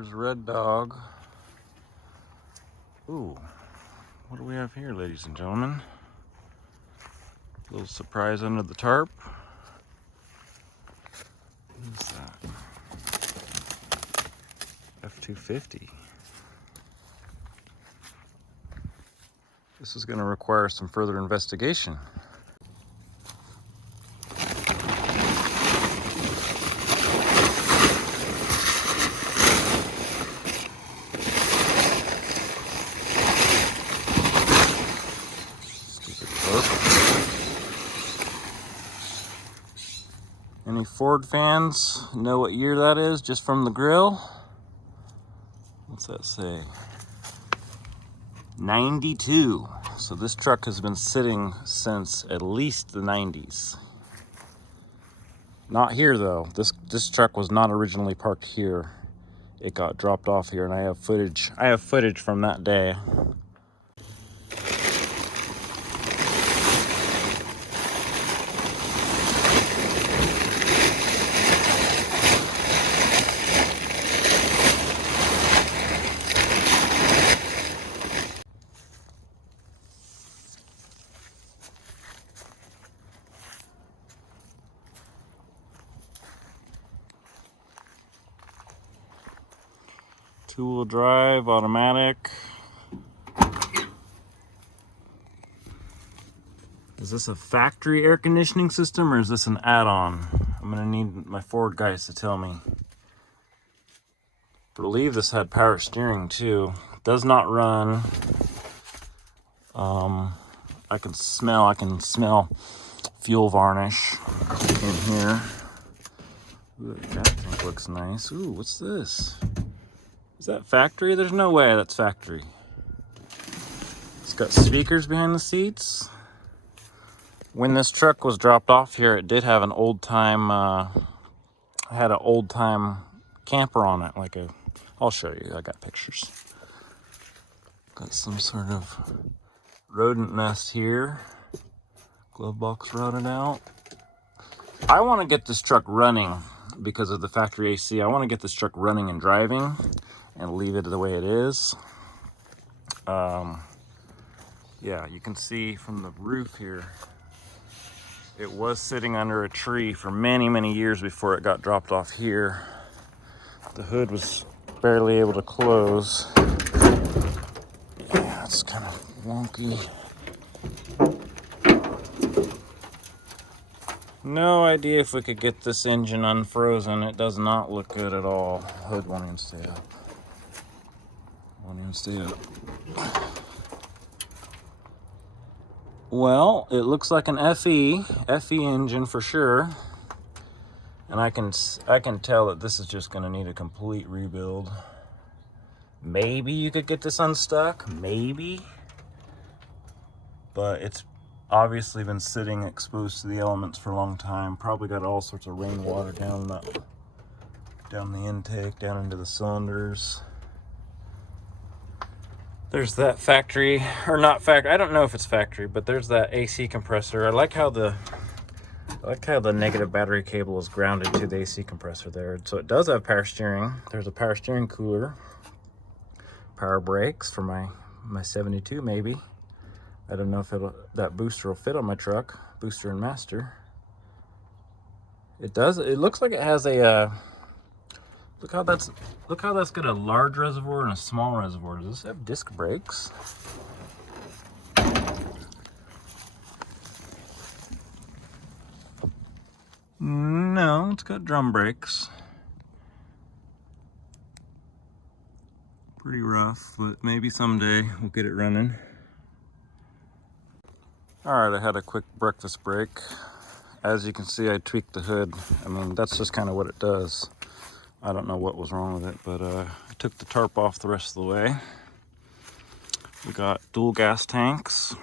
There's Red Dog. Ooh, what do we have here, ladies and gentlemen? A little surprise under the tarp. What is that? F250. This is going to require some further investigation. Stupid tarp. Any Ford fans know what year that is just from the grill? What's that say? 92. So this truck has been sitting since at least the 90s. Not here though. This truck was not originally parked here. It got dropped off here, and I have footage. I have footage from that day. Two-wheel drive, automatic. Is this a factory air conditioning system or is this an add-on? I'm gonna need my Ford guys to tell me. I believe this had power steering too. Does not run. I can smell fuel varnish in here. Ooh, that tank looks nice. Ooh, what's this? Is that factory? There's no way that's factory. It's got speakers behind the seats. When this truck was dropped off here, it did have an old-time, had an old-time camper on it, like a, I'll show you, I got pictures. Got some sort of rodent nest here. Glove box rotted out. I want to get this truck running because of the factory AC. I want to get this truck running and driving and leave it the way it is. Yeah, you can see from the roof here, it was sitting under a tree for many, many years before it got dropped off here. The hood was barely able to close. Yeah, it's kind of wonky. No idea if we could get this engine unfrozen. It does not look good at all. Hood won't even stay up. Won't even stay up. Well, it looks like an FE engine for sure. And I can tell that this is just going to need a complete rebuild. Maybe you could get this unstuck, maybe. But it's obviously been sitting exposed to the elements for a long time. Probably got all sorts of rainwater down the intake, down into the cylinders. There's that factory, or not factory, I don't know if it's factory, but there's that AC compressor. I like how the negative battery cable is grounded to the AC compressor there. So it does have power steering. There's a power steering cooler. Power brakes for my 72 maybe. I don't know if that booster will fit on my truck. Booster and master. It does. It looks like it has a look how that's got a large reservoir and a small reservoir. Does this have disc brakes? No, it's got drum brakes. Pretty rough, but maybe someday we'll get it running. All right, I had a quick breakfast break. As you can see, I tweaked the hood. I mean, that's just kind of what it does. I don't know what was wrong with it, but I took the tarp off the rest of the way. We got dual gas tanks.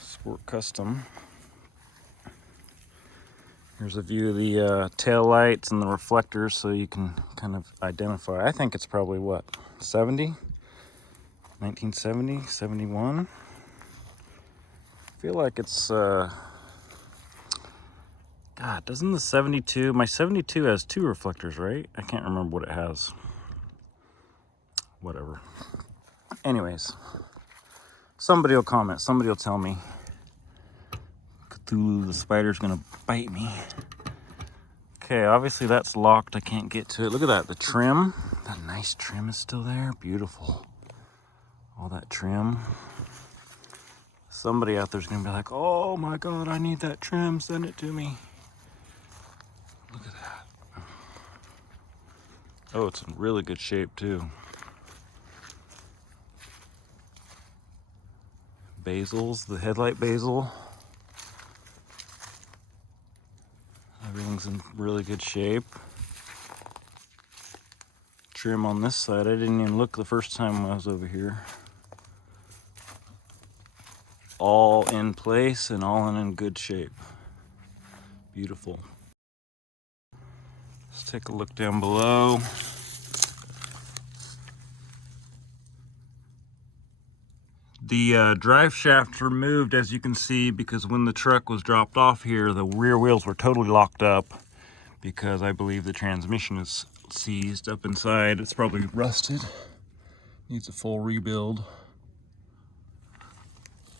Sport Custom. Here's a view of the tail lights and the reflectors so you can kind of identify. I think it's probably what, 70? 1970, 71? I feel like it's God, doesn't the 72, my 72 has 2 reflectors, right? I can't remember what it has. Whatever. Anyways, somebody will comment, somebody will tell me. Cthulhu the spider's gonna bite me. Okay, obviously that's locked, I can't get to it. Look at that, the trim. That nice trim is still there, beautiful. All that trim. Somebody out there's gonna be like, oh my God, I need that trim, send it to me. Look at that. Oh, it's in really good shape too. Bezels, the headlight bezel. Everything's in really good shape. Trim on this side, I didn't even look the first time I was over here. All in place and all in good shape. Beautiful. Let's take a look down below. The drive shaft removed, as you can see, because when the truck was dropped off here, the rear wheels were totally locked up because I believe the transmission is seized up inside. It's probably rusted. Needs a full rebuild.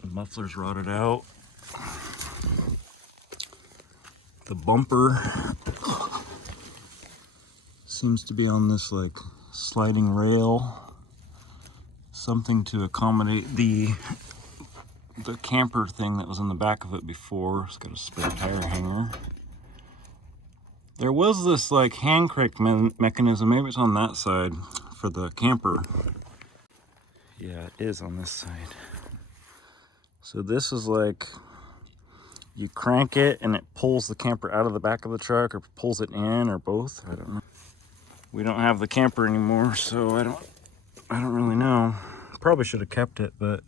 The muffler's rotted out. The bumper seems to be on this like sliding rail. Something to accommodate the camper thing that was in the back of it before. It's got a spare tire hanger. There was this like hand crank mechanism, maybe it's on that side for the camper. Yeah, it is on this side. So this is like, you crank it and it pulls the camper out of the back of the truck or pulls it in or both, I don't know. We don't have the camper anymore, so I don't really know. Probably should have kept it, but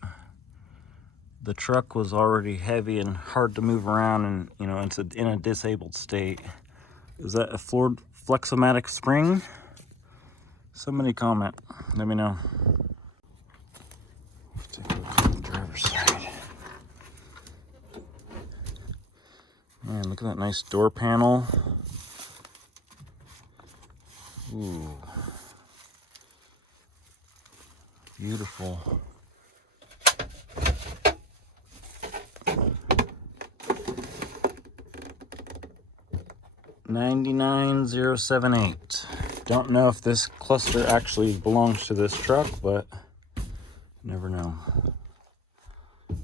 the truck was already heavy and hard to move around, and you know, it's in a disabled state. Is that a Ford Flex-O-Matic spring? Somebody comment, let me know. Let's take a look at the driver's side. Man, look at that nice door panel. Ooh. Beautiful. $99,078. Don't know if this cluster actually belongs to this truck, but never know.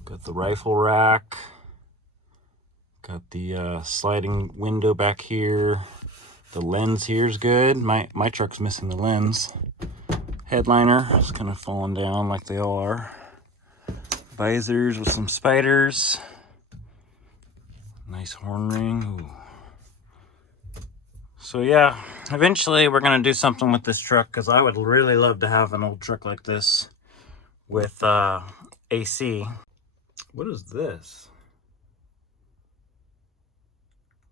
Got the rifle rack. Got the sliding window back here. The lens here is good. My truck's missing the lens. Headliner is kind of falling down like they all are. Visors with some spiders. Nice horn ring. Ooh. So yeah, eventually we're gonna do something with this truck because I would really love to have an old truck like this with AC. What is this?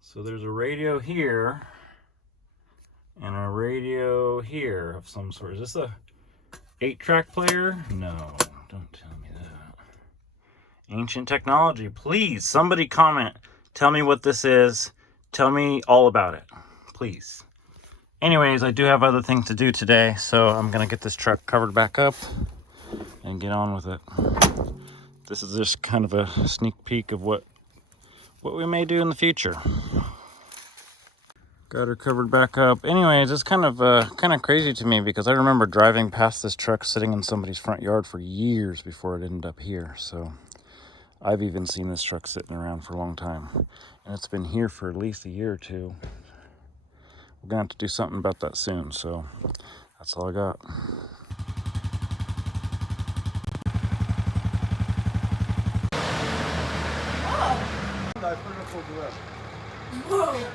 So there's a radio here and a radio here of some sort. Is this a 8-track player? No, don't tell me that. Ancient technology. Please, somebody comment. Tell me what this is. Tell me all about it, please. Anyways, I do have other things to do today, so I'm gonna get this truck covered back up and get on with it. This is just kind of a sneak peek of what we may do in the future. Got her covered back up. Anyways, it's kind of crazy to me because I remember driving past this truck sitting in somebody's front yard for years before it ended up here. So I've even seen this truck sitting around for a long time, and it's been here for at least a year or two. We're gonna have to do something about that soon. So that's all I got. Whoa!